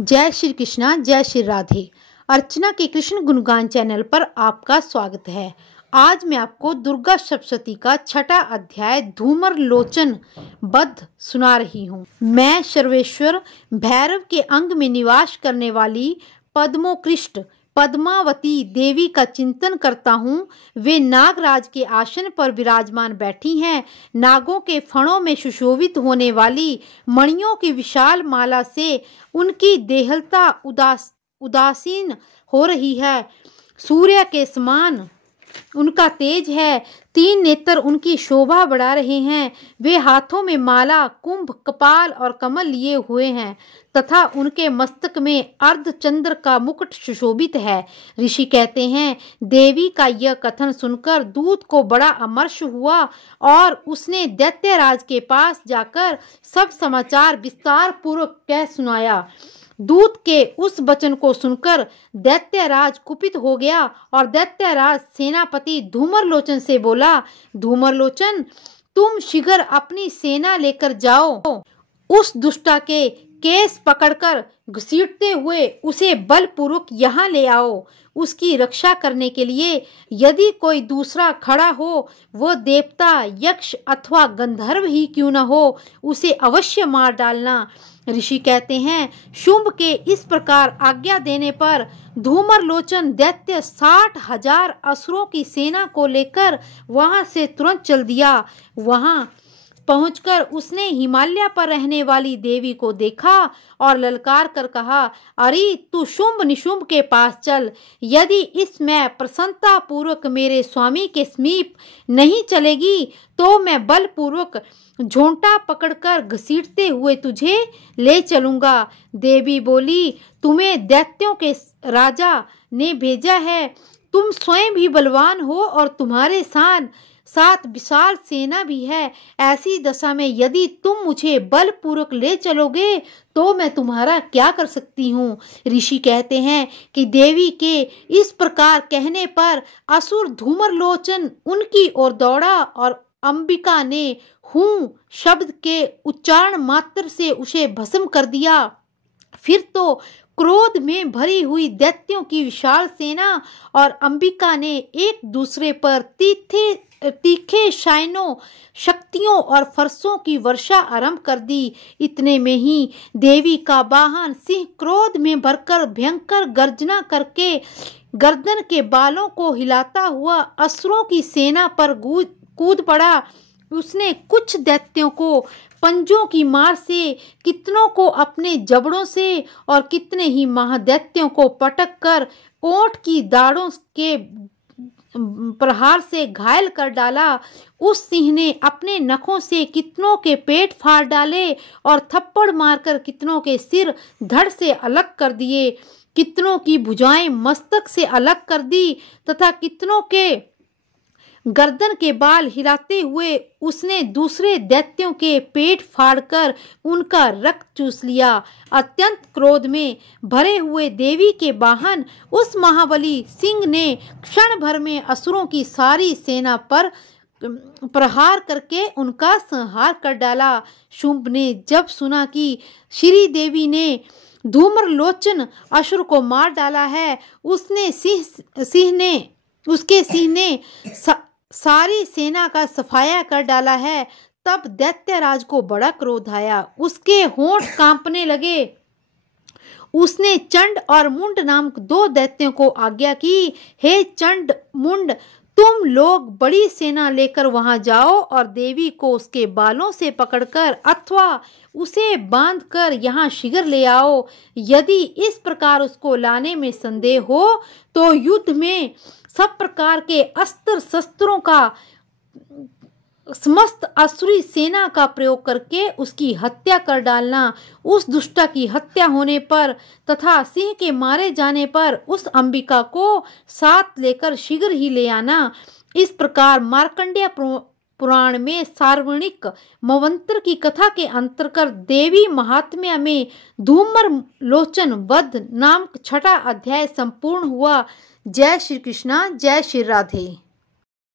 जय श्री कृष्णा, जय श्री राधे। अर्चना के कृष्ण गुणगान चैनल पर आपका स्वागत है। आज मैं आपको दुर्गा सप्तशती का 6वां अध्याय धूमर लोचन वध सुना रही हूँ। मैं सर्वेश्वर भैरव के अंग में निवास करने वाली पद्मोकृष्ट पद्मावती देवी का चिंतन करता हूँ। वे नागराज के आसन पर विराजमान बैठी हैं। नागों के फणों में सुशोभित होने वाली मणियों की विशाल माला से उनकी देहलता उदासीन हो रही है। सूर्य के समान उनका तेज है। 3 नेत्र उनकी शोभा बढ़ा रहे हैं। वे हाथों में माला, कुंभ, कपाल और कमल लिए हुए हैं तथा उनके मस्तक में अर्धचंद्र का मुकुट सुशोभित है। ऋषि कहते हैं, देवी का यह कथन सुनकर दूत को बड़ा अमर्ष हुआ और उसने दैत्यराज के पास जाकर सब समाचार विस्तार पूर्वक कह सुनाया। दूत के उस वचन को सुनकर दैत्यराज कुपित हो गया और दैत्यराज सेनापति धूमरलोचन से बोला, धूमरलोचन, तुम शीघ्र अपनी सेना लेकर जाओ। उस दुष्टा के केस पकड़कर घसीटते हुए उसे बलपूर्वक यहाँ ले आओ। उसकी रक्षा करने के लिए यदि कोई दूसरा खड़ा हो, वो देवता, यक्ष अथवा गंधर्व ही क्यों न हो, उसे अवश्य मार डालना। ऋषि कहते हैं, शुंभ के इस प्रकार आज्ञा देने पर धूमरलोचन दैत्य 60,000 असुरों की सेना को लेकर वहां से तुरंत चल दिया। वहां पहुंचकर उसने हिमालय पर रहने वाली देवी को देखा और ललकार कर कहा, अरे तू शुंभ निशुंभ के पास चल। यदि इसमें प्रसन्नता पूर्वक मेरे स्वामी के समीप नहीं चलेगी तो मैं बलपूर्वक झोंटा पकड़कर घसीटते हुए तुझे ले चलूंगा। देवी बोली, तुम्हें दैत्यों के राजा ने भेजा है। तुम स्वयं भी बलवान हो और तुम्हारे साथ विशाल सेना भी है। ऐसी दशा में यदि तुम मुझे बलपूर्वक ले चलोगे तो मैं तुम्हारा क्या कर सकती हूँ। ऋषि कहते हैं कि देवी के इस प्रकार कहने पर असुर धूमरलोचन उनकी ओर दौड़ा और अंबिका ने हूँ शब्द के उच्चारण मात्र से उसे भस्म कर दिया। फिर तो क्रोध में भरी हुई दैत्यों की विशाल सेना और अंबिका ने एक दूसरे पर तीखे शायनों, शक्तियों और फरसों की वर्षा आरंभ कर दी। इतने में ही देवी का वाहन सिंह क्रोध में भरकर भयंकर गर्जना करके गर्दन के बालों को हिलाता हुआ असुरों की सेना पर कूद पड़ा। उसने कुछ दैत्यों को पंजों की मार से, कितनों को अपने जबड़ों से और कितने ही महादैत्यों को पटक कर ओंठ की दाढ़ों के प्रहार से घायल कर डाला। उस सिंह ने अपने नखों से कितनों के पेट फाड़ डाले और थप्पड़ मारकर कितनों के सिर धड़ से अलग कर दिए, कितनों की भुजाएं मस्तक से अलग कर दी तथा कितनों के गर्दन के बाल हिलाते हुए उसने दूसरे दैत्यों के पेट फाड़कर उनका रक्त चूस लिया। अत्यंत क्रोध में भरे हुए देवी के वाहन उस महाबली सिंह ने क्षण भर में असुरों की सारी सेना पर प्रहार करके उनका संहार कर डाला। शुंभ ने जब सुना कि श्री देवी ने धूमरलोचन असुर को मार डाला है, उसके सिंह ने सारी सेना का सफाया कर डाला है, तब दैत्यराज को बड़ा क्रोध आया। उसके होंठ कांपने लगे। उसने चंड और मुंड नामक 2 दैत्यों को आज्ञा की, हे चंड मुंड, तुम लोग बड़ी सेना लेकर वहां जाओ और देवी को उसके बालों से पकड़कर अथवा उसे बांधकर यहाँ शीघ्र ले आओ। यदि इस प्रकार उसको लाने में संदेह हो तो युद्ध में सब प्रकार के अस्त्र शस्त्रों का समस्त असुरी सेना का प्रयोग करके उसकी हत्या कर डालना। उस दुष्टा की हत्या होने पर तथा सिंह के मारे जाने पर उस अंबिका को साथ लेकर शीघ्र ही ले आना। इस प्रकार मार्कंडेय पुराण में सार्वणिक मवंतर की कथा के अंतर्गत देवी महात्म्य में धूमरलोचन वध नामक 6वां अध्याय संपूर्ण हुआ। जय श्री कृष्णा, जय श्री राधे।